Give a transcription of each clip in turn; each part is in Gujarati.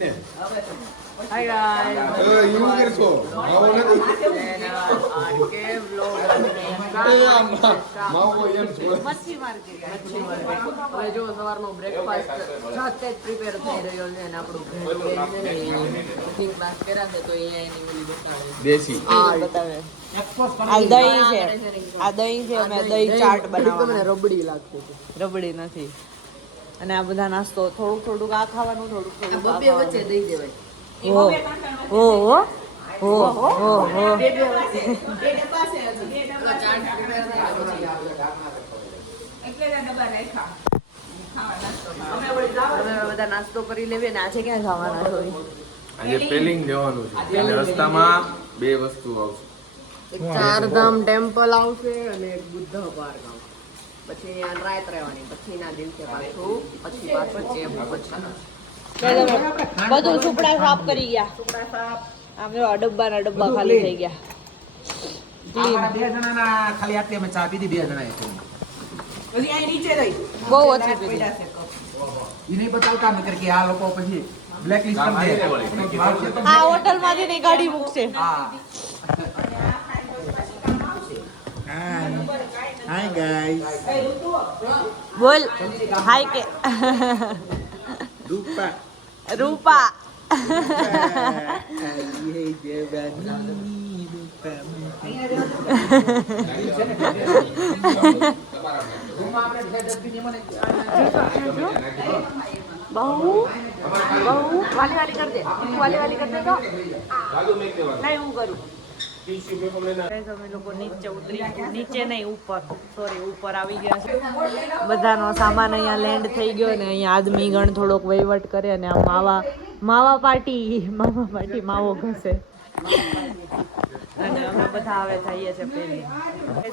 Hi guys. એવું કરશો માવો નથી આરકે વ્લોગ માવો એમ છો મચ્છી માર્કેટ હવે જો સવારનો બ્રેકફાસ્ટ જાતે જ પ્રિપેર થઈ રહ્યો છે અને આપણું ભેળ છે ને કુકિંગ ક્લાસ કર્યા છે તો અહીંયા એની ઓલી બતાવે દેશી બતાવે આ દહીં છે આ દહીં છે અમે દહીં ચાટ બનાવવાના મને રબડી લાગતી હતી રબડી નથી અને આ બધા નાસ્તો થોડુંક થોડુંક આ ખાવાનું થોડુંક થોડુંક આ બબ્બે વચ્ચે દઈ દેવાય હો હો હો હો હો બધા નાસ્તો કરી લેવે ને આજે ક્યાં જવાના છો આજે પેલિંગ જવાનું છે એટલે રસ્તામાં બે વસ્તુ આવશે એક ચારધામ ટેમ્પલ આવશે અને એક બુદ્ધ પાર્ક આવશે પછી અહીંયા રાત રહેવાની પછી ના દિવસે પાછું ચેમ પછી બધું સુપડા સાફ કરી ગયા આમ જો ડબ્બાના ડબ્બા ખાલી થઈ ગયા બે જણાના ખાલી આટલી અમે ચા પીધી બે જણાએ પછી અહીં નીચે રહી બહુ ઓછી પીધી એ નહીં બતાવતા નકર કે આ લોકો પછી બ્લેક લિસ્ટ કરી દે આ હોટલ માંથી ની ગાડી મૂકશે હા હાય ગાઈસ બોલ હાય કે રૂપા રૂપા ये जवानी रूपा બહુ વાલી વાલી કર દે વાલી કર દે તો નહીં હું કરું અમે લોકો નીચે ઉતરી નીચે નહીં ઉપર સોરી ઉપર આવી ગયા છે બધાનો સામાન અહીંયા લેન્ડ થઈ ગયો ને અહીંયા આદમી ગણ થોડોક વહીવટ કરે અને આ માવા પાર્ટી માવો ઘસે અને અમે બધા હવે જઈએ છીએ પેલી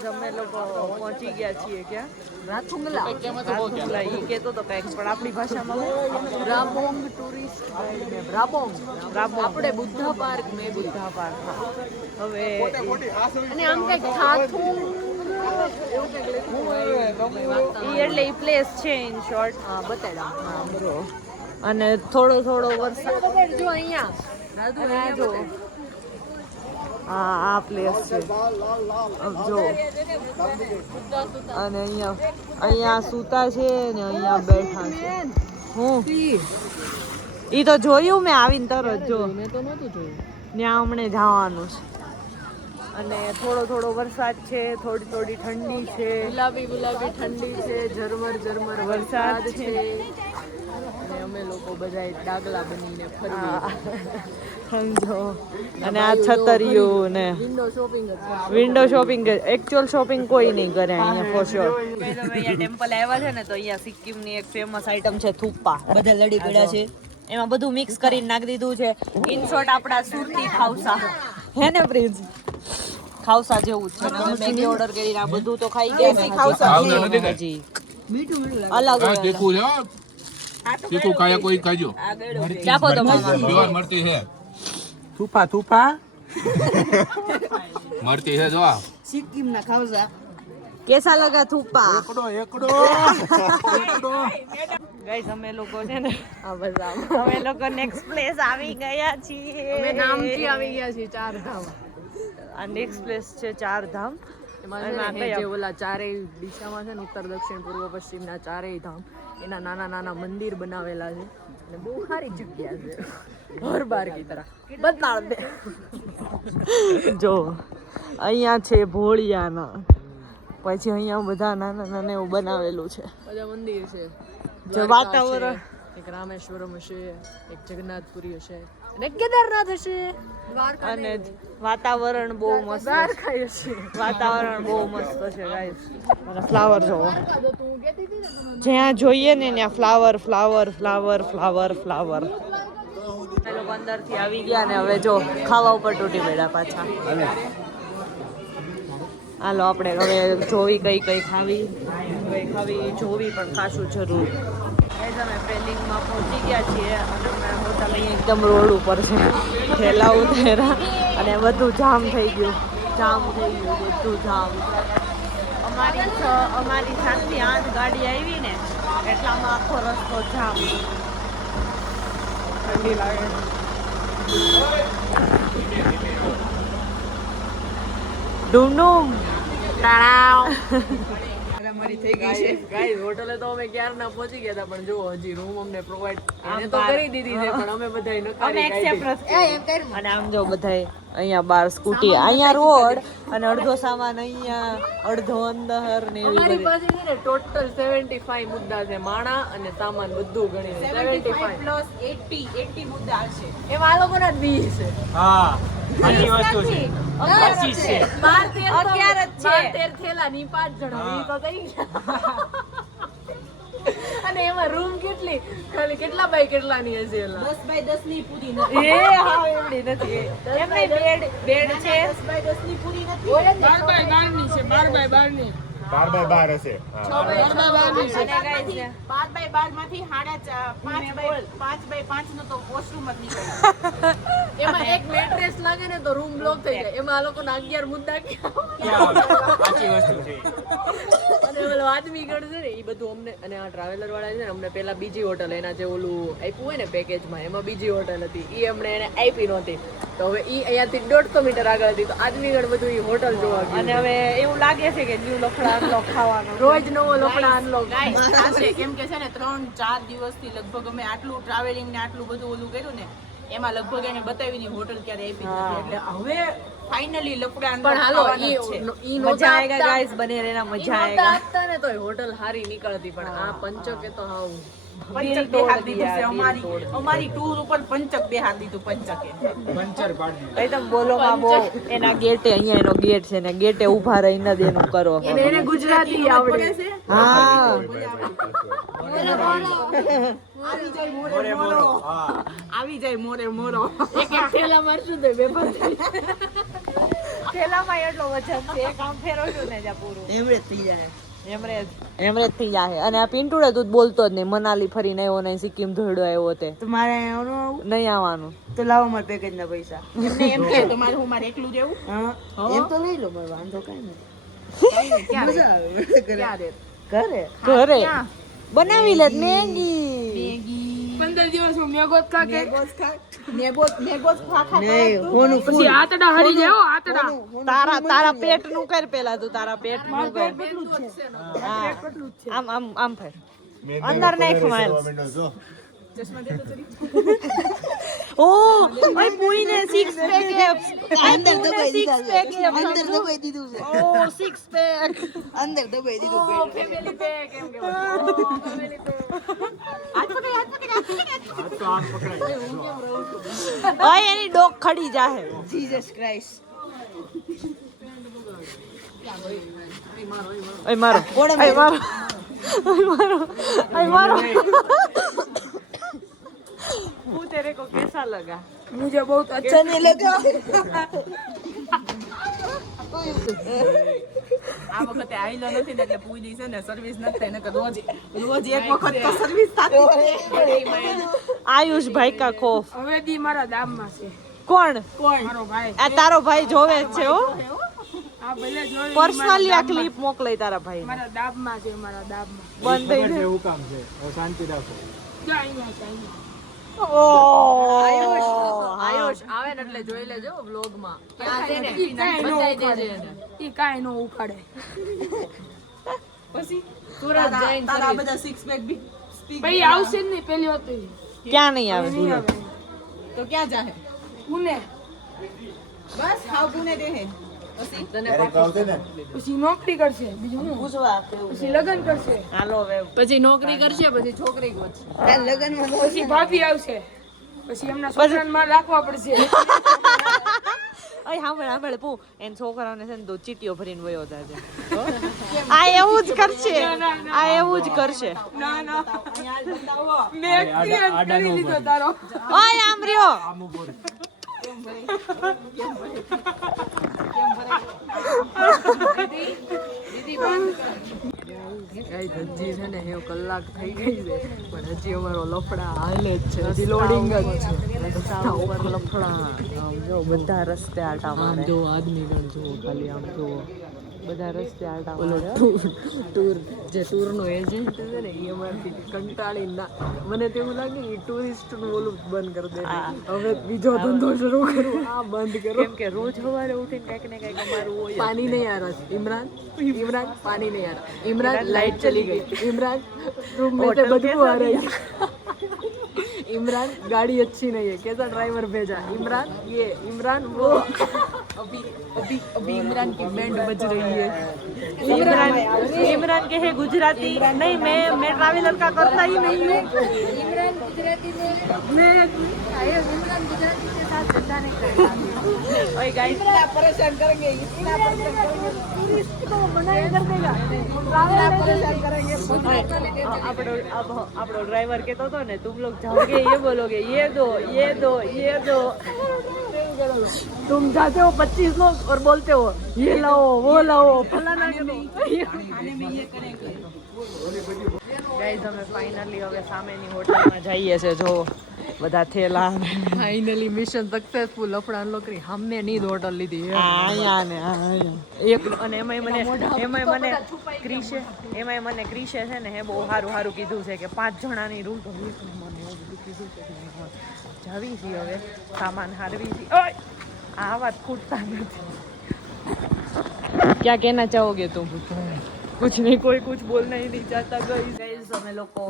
અમે લોકો પહોંચી ગયા છીએ ક્યાં રાજુંગલા ઈ કહેતો તો કંઈક પણ આપણી ભાષામાં રાબોંગ ટુરિસ્ટ રાબોંગ આપણે બુદ્ધા પાર્ક મેં બુદ્ધા પાર્ક હવે અને આમ કઈક થાથું ઈ એટલે ઈ પ્લેસ છે ઇન શોર્ટ હા બતાડા હા બરો અને થોડો વરસાદ જો અહીંયા અને આ જો આ પ્લેસ છે જો અને અહીંયા સૂતા છે ને અહીંયા બેઠા છે હું ઈ તો જોયું મેં આવીને તરત જો મેં તો નહોતું જોયું ત્યાં હમણે જવાનું છે અને થોડો વરસાદ છે થોડી ઠંડી છે ગુલાબી ઠંડી છે ઝરમર વરસાદ છે અને અમે લોકો બધા ડાગલા બનીને ફરીએ સમજો અને આ છતરીયું ને વિન્ડો શોપિંગ એકચ્યુઅલ શોપિંગ કોઈ નહીં કરે અહીંયા ફોર શ્યોર અહીંયા ટેમ્પલ આવ્યા છે ને તો અહીંયા સિક્કિમની એક ફેમસ આઈટમ છે થુપ્પા બધા લડી પડ્યા છે એમાં બધું મિક્સ કરીને નાખી દીધું છે ઇન શોર્ટ આપણા સુરતી ખાવસા હે ને પ્રિન્સ ખાવસા જેવું જ છે ને અમે મેગી ઓર્ડર કરીને આ બધું તો ખાઈ ગયા ખાવસા હજી અલગ ચીકુ કાયા કોઈ ખાજો ચાખો તો પ્યોર મળતી છે થૂપા મળતી છે જો સિક્કિમ ના ખાવસા કેસા લગા થુપ્પા એકડો ગાઈસ અમે લોકો છે ને અમે લોકો નેક્સ્ટ પ્લેસ આવી ગયા છીએ અમે નામથી આવી ગયા છીએ ચારધામ આ નેક્સ્ટ પ્લેસ છે ચારધામ એમાં જે ઓલા ચારેય દિશામાં છે ને ઉત્તર દક્ષિણ પૂર્વ પશ્ચિમના ચારેય ધામ એના નાના મંદિર બનાવેલા છે અને બહુ સારી જગ્યા છે હર બાર કી તરહ બતાડ દે જો અહીંયા છે ભોળિયાના પછી અહીંયા બધા નાના એવું બનાવેલું છે બધા મંદિર છે જે વાતાવરણ એક રામેશ્વરમ હશે એક જગન્નાથપુરી હશે અને કેદારનાથ હશે અને વાતાવરણ બહુ મસ્ત છે વાતાવરણ બહુ મસ્ત છે ગાઈસ અને ફ્લાવર જોવો જ્યાં જોઈએ ને ત્યાં ફ્લાવર એ લોકો અંદરથી આવી ગયા ને હવે જો ખાવા ઉપર તૂટી પડ્યા પાછા હાલો આપણે હવે જોવી કઈ ખાવી જોવી પણ ખાશું જરૂર અમે પેલિંગમાં પહોંચી ગયા છીએ અને અમે હોટલ અહીંયા એકદમ રોડ ઉપર છે ઠેલા ઉતર્યા અને બધું જામ થઈ ગયું બધું જામ અમારી 7 થી 8 ગાડી આવી ને એટલામાં આખો રસ્તો જામ ઠંડી લાગે. ડૂમ ડૂમ ગાઈસ હોટલે તો અમે ક્યારના પહોંચી ગયા હતા પણ જો હજી રૂમ અમને પ્રોવાઈડ એને તો કરી દીધી છે પણ અમે બધાય નકારી કાઢી. અને આમ જો બધાય અહીંયા બાર સ્કૂટી, અહીંયા રોડ અને અડધો સામાન અહીંયા, અડધો અંદર ને એવી અમારી બધી. પાસે છે ને ટોટલ 75 મુદ્દા છે, માણા અને સામાન બધું ગણીને 75 પ્લસ 80 મુદ્દા છે. એમાં આ લોકોના 20 છે. હા આટલી વસ્તુ છે 25 છે 11 થેલા ની 5 જણા ઈ તો થઈ ગયા. અને એમાં રૂમ કેટલી ખાલી કેટલા બાય કેટલા ની હશે એલા 10 બાય 10 ની પૂરી નથી. એ હા એવડી નથી. એમને બેડ છે 10 બાય 10 ની પૂરી નથી. 12 બાય 12 ની છે 12 બાય 12 ની 12 બાય 12 હશે. હા. અને guys, 5 બાય 12 માંથી 5 બાય 5 નો તો વોશરૂમ જ નીકળે. એમાં એક મેટ્રેસ લાગે ને તો રૂમ બ્લોક થઈ જાય. એમાં આ લોકોના 11 મુદ્દા ક્યાં ક્યાં સાચી વસ્તુ છે અને ઓલો આદમી ગણ છે ને એ બધું અમને અને આ ટ્રાવેલર વાળા છે ને અમને પેલા બીજી હોટલ એના જે ઓલું આપ્યું હોય ને પેકેજમાં એમાં બીજી હોટલ હતી એ અમને એને આપી નહોતી તો હવે ઈ અહીંયાથી 150 મીટર આગળ હતી તો આદમી ગણ બધું ઈ હોટલ જોવા ગયું અને હવે એવું લાગે છે કે જીવ લફડા અનલોક ખાવાનો. રોજ નવો લફડા અનલોક કેમ કે છે ને 3-4 દિવસથી લગભગ અમે આટલું ટ્રાવેલિંગ ને આટલું બધું ઓલું કર્યું ને એમાં લગભગ એને બતાવીની હોટલ ક્યારે આપી જ નથી. એટલે હવે ફાઇનલી લફડા unlock પણ હાલો થવાના જ છે. ઈ મજા આયેગા ગાઈસ, બને રહેના મજા આયેગા. આપતા ને તોય હોટલ હારી નીકળતી પણ આ પંચકે તો હાવ પંચક બેહાર દીધું છે અમારી ટૂર ઉપર પંચક બેહાર દીધું પંચકે. પંચર પાડી ભાઈ તમે બોલો માં બહુ એના ગેટે, અહીંયા એનો ગેટ છે ને ગેટે ઊભા રહીને જ એનું કરો. એને ગુજરાતી આવડે છે હા આવી જાય મોરે મોરો એક થેલા મારશું તો વેપાર થેલામાં એટલો વજન છે, એક આમ ફેરવશું ને જ્યાં પૂરું એમરેજ થઈ જાય. અને આ પિન્ટુડે તું બોલતો જ નહીં. મનાલી ફરીને આવ્યો નહીં, સિક્કિમ ધોડો આવ્યો તે તમારે નહીં આવવાનું. તો લાવો મારા પેકેજ ના પૈસા. એમ કે તમારે હું મારે એકલું રહેવું. હા એમ તો લઈ લો, મારો વાંધો કઈ નથી. મજા આવે ક્યારે ઘરે. ઘરે બનાવી લે મેગી. 15 દિવસમાં મેગોત ખાકે મેગોસ ખાખા નહીં હોનું ફૂલ. પછી આતડા હરી જાય હો આતડા તારા પેટ નું કર પેલા તું, તારા પેટ નું કર. હા. આમ ફેર અંદર નાખ માલ. ઓ ઓય પૂઈને 6 પેક એપ્સ અંદર દબાઈ દીધા 6 પેક એપ્સ અંદર દબાઈ દીધું છે. ઓ 6 પેક અંદર દબાઈ દીધું પેટ. ફેમિલી પેક એમ કે ફેમિલી પેક ઓય એની ડોક ખડી જાહે. Jesus Christ. ઓય મારો ઓય મારો ઓય મારો હું તેરે કો कैसा लगा? મુજે બહુ अच्छा नहीं लगा. આ વખતે આઈલો નથી ને એટલે પૂરી છે ને સર્વિસ નથી થાય, નકર રોજ એક વખત તો સર્વિસ થતી. આયુષ ભાઈ કા ખોફ. હવે દી મારા દામમાં છે કોણ? મારો ભાઈ આ તારો ભાઈ જોવે જ છે હો. આ ભલે જોઈ પર્સનલી આ ક્લિપ મોકલાઈ તારા ભાઈ મારા દાબમાં છે મારા દાબમાં બંધ થઈ જાય. એવું કામ છે હવે શાંતિ રાખો જાય આયુષ આવે ને એટલે જોઈ લેજો વ્લોગ માં ક્યાં છે ને બતાઈ દેજે એને ઈ કાઈ નો ઉખાડે પછી સુરત જઈને તારા સર્વિસ. બધા 6 પેક બી ભાઈ આવશે જ નહીં પેલી વાત તો ઈ. ક્યાં નહીં આવે? નહીં આવે તો ક્યાં જાહે? પુણે બસ હાવ પુણે દેહે. તને આવશે ને પછી નોકરી કરશે બીજું હું પૂછવા કેવું. પછી લગ્ન કરશે હાલો હવે પછી નોકરી કરશે પછી છોકરી ગોતશે તાર લગનમાં તો પછી ભાભી આવશે પછી એમના છોકરાને માર રાખવા પડશે ઓય સાંભળ પુ એન છોકરાઓને છે ને તો ચીટીઓ ભરીને વયો જાજે. આ એવું જ કરશે, આ એવું જ કરશે. ના ના મેં એક્સિડન્ટ કરી લીધો તારો ઓય આમ રહ્યો. હજી છે ને એવું કલાક થઈ ગઈ છે પણ હજી અમારો લફડા હાલે જ છે હજી લોડિંગ જ છે રસ્તા ઉપર લફડા. આમ જો બધા રસ્તે આટા મારે. જો આદમી ગણ જુઓ ખાલી આમ જુઓ બધા રસ્તે આટા ઓલો મારે. ટૂર જે ટૂરનો એજન્ટ છે ને એ અમારથી કંટાળી ના મને તો એવું લાગે કે ટુરિસ્ટનું ઓલું બંધ કરી દે હવે બીજો ધંધો શરૂ કરું આ બંધ કરો કેમ કે રોજ સવારે ઉઠીને કંઈક ને કંઈક અમારું હોય જ. पानी नहीं आ रहा इमरान इमरान पानी नहीं आ रहा इमरान लाइट चली गई इमरान रूम में से बदबू आ रही है इमरान गाड़ी अच्छी नहीं है कैसा ड्राइवर भेजा इमरान ये इमरान वो अभी अभी अभी इमरान की बैंड बज रही है इमरान के है गुजराती नहीं मैं ट्रैवलर का करता ही नहीं हूँ. इमरान गुजराती में इमरान गुजराती के साथ धंधा नहीं करता ओए गाइस परेशान करेंगे इतना परेशान करेंगे टूरिस्ट को मना ही कर देगा परेशान करेंगे આપણો ડ્રાઈવર કહેતો હતો ને तुम लोग जाओगे ये बोलोगे ये दो तुम जाते हो 25 लोग और बोलते हो ये लाओ वो लाओ फलाना करो ગાઈઝ અમે ફાઇનલી હવે સામેની હોટલમાં જઈએ છે જો બધા થેલા फाइनली मिशन सक्सेसफुल लफड़ा अनलॉक કરી हमने नींद होटल લીધી અહીંયા ને અહીંયા એક અને એમાંય મને ક્રિશે છે ને હે બહુ સારું કીધું છે કે 5 જણાની રૂમ તો મને એવું બધું કીધું છે જાવી છીએ હવે સામાન હારવી છે ઓય આ વાત ખૂટતા નથી क्या कहना चाहोगे तुम कुछ नहीं कोई कुछ बोलना ही नहीं चाहता गाइस અમે લોકો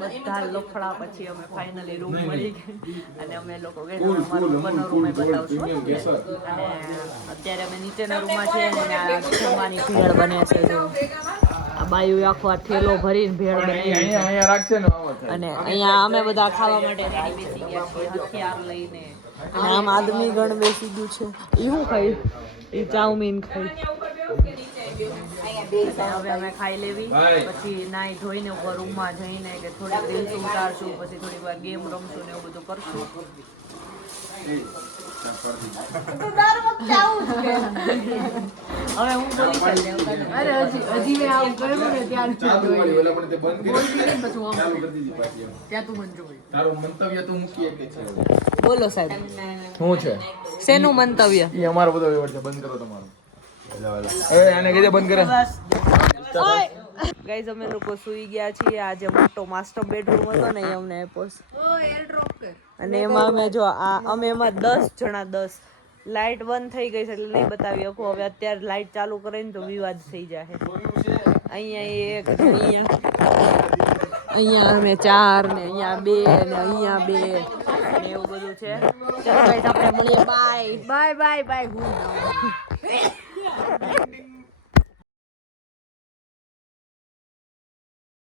બધા લફડા પછી અમે ફાઇનલી રૂમ મળી ગઈ અને અમે લોકો ગયા અમારું ઉપરનો રૂમ બતાવશું અને અત્યારે અમે નીચેના રૂમમાં છીએ અને આ જમવાની ભેળ બને છે જો આ બાયુ આખો આ થેલો ભરીને ભેળ બનાવી અહીંયા રાખશે ને આવો થાય. અને અહીંયા અમે બધા ખાવા માટે રેડી બેસી ગયા છીએ હથિયાર લઈને અને આમ આદમી ગણ બેસી ગયું છે એ શું ખાઈ એ ચાઉમીન ખાઈ હવે અમે ખાઈ લેવી પછી નાઈ ધોઈને ઉપર રૂમમાં જઈને કે થોડીક રીલ્સ ઉતારશું પછી થોડીક વાર ગેમ રમશું ને એવું બધું કરશું હવે હું બોલી શકું અરે હજી મેં આવું કર્યું ને ત્યાં ચૂપ ચાલુ કરી, ઓલા પણ તે બંધ કરી બોલતી ને પછી હું ચાલુ કરી દીધી પાછી એમ. ત્યાં તું મંજુ ભાઈ તારું મંતવ્ય તો મૂકીએ કે છે બોલો સાહેબ શું છે શેનું મંતવ્ય એ અમારો બધો વ્યવહાર છે બંધ કરો તમારો હવે આને કીધે બંધ કરે ગાઈઝ અમે લોકો સુઈ ગયા છીએ આજે મોટો માસ્ટર બેડરૂમ હતો ને એ અમને આપ્યો છે. અને એમાં અમે જો અમે એમાં 10 જણા 10 લાઇટ બંધ થઈ ગઈ છે એટલે નહીં બતાવી શકું હવે અત્યારે લાઇટ ચાલુ કરે ને તો વિવાદ થઈ જાય અહીંયા એક અહીંયા અમે 4 ને અહીંયા 2 ને અહીંયા 2 ને એવું બધું છે ચાલો ગાઈઝ આપણે મળીએ બાય બાય બાય બાય હું